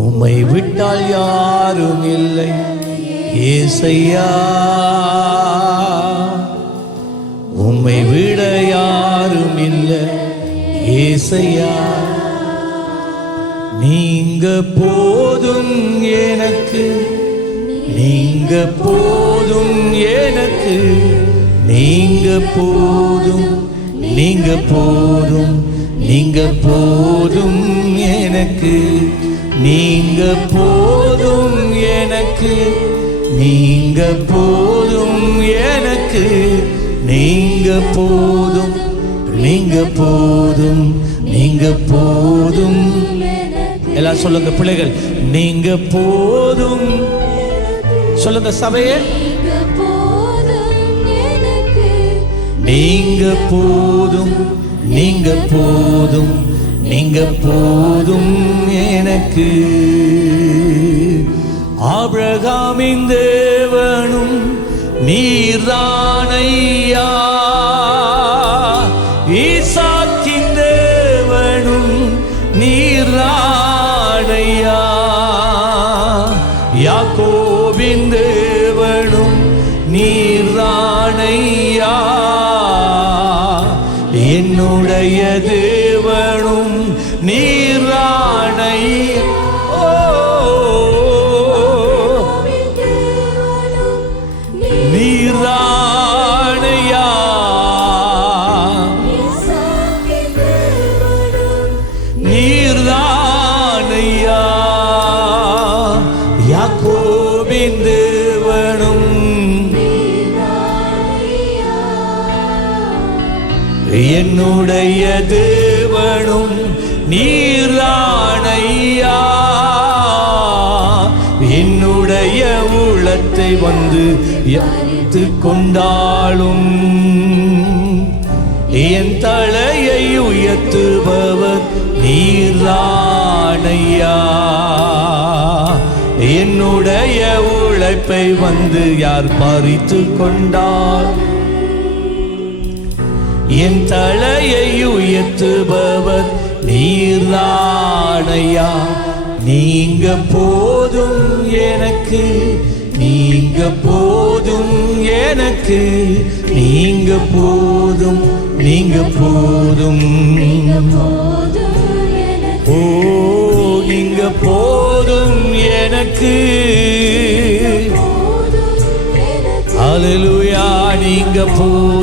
உம்மை விட்டால் யாரும் இல்லை ஏசையா, உம்மை விட யாரும் இல்லை ஏசையா. நீங்க போதும் எனக்கு, நீங்க போதும் எனக்கு, நீங்க போதும், நீங்க போதும், நீங்க போதும் எனக்கு, நீங்க போதும் எனக்கு, நீங்க போதும் எனக்கு, நீங்க போதும், நீங்க போதும், நீங்க போதும். எல்லாம் சொல்லுங்க பிள்ளைகள், நீங்க போதும். சொல்லுங்க சபையே, நீங்க போதும், நீங்க போதும், நீங்க போதும் எனக்கு. ஆபிரகாமின் தேவனும் நீர்தானையா, ஈசாக்கின் தேவனும் நீர்தானையா, யாக்கோபின் தேவனும் நீர்தானையா, என்னுடைய தேவனும் நீர்தானையா. நீர்தானையா, நீர்தானையா, யாக்கோபின் தேவனும் என்னுடைய தேவனும் நீர்தானையா, என்னுடைய உள்ளத்தை வந்து எடுத்து கொண்டாலும் என் தலையை உயர்த்துபவர் நீர்தானையா, என்னுடைய உழைப்பை வந்து யார் பறித்து கொண்டார், என் தலையை உயர்த்துபவர் நீர்தானையா. நீங்க போதும் எனக்கு, நீங்க போதும் எனக்கு, நீங்க போதும், நீங்க போதும். ஓ நீங்க போதும் எனக்கு, ஹல்லேலூயா, நீங்க போதும்.